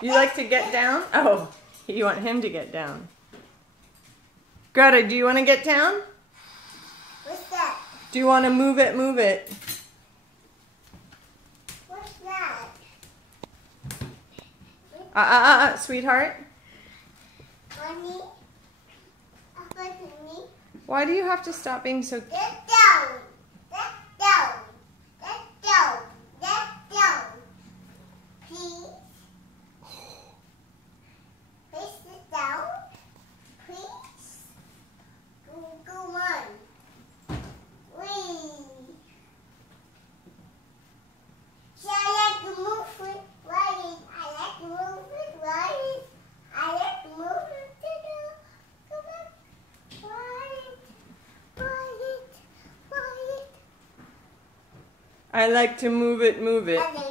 You like to get down? Oh, you want him to get down. Greta, do you want to get down? What's that? Do you want to move it, move it? What's that? Sweetheart? Bunny? A bunny? Why do you have to stop being so... Get down! Get down! Get down! Get down! Please? Please sit down? Please? Go on. Wee! See, I like to move it right. I like to move it right. I like to move it to the... Come on. Right. I like to move it, move it. Right.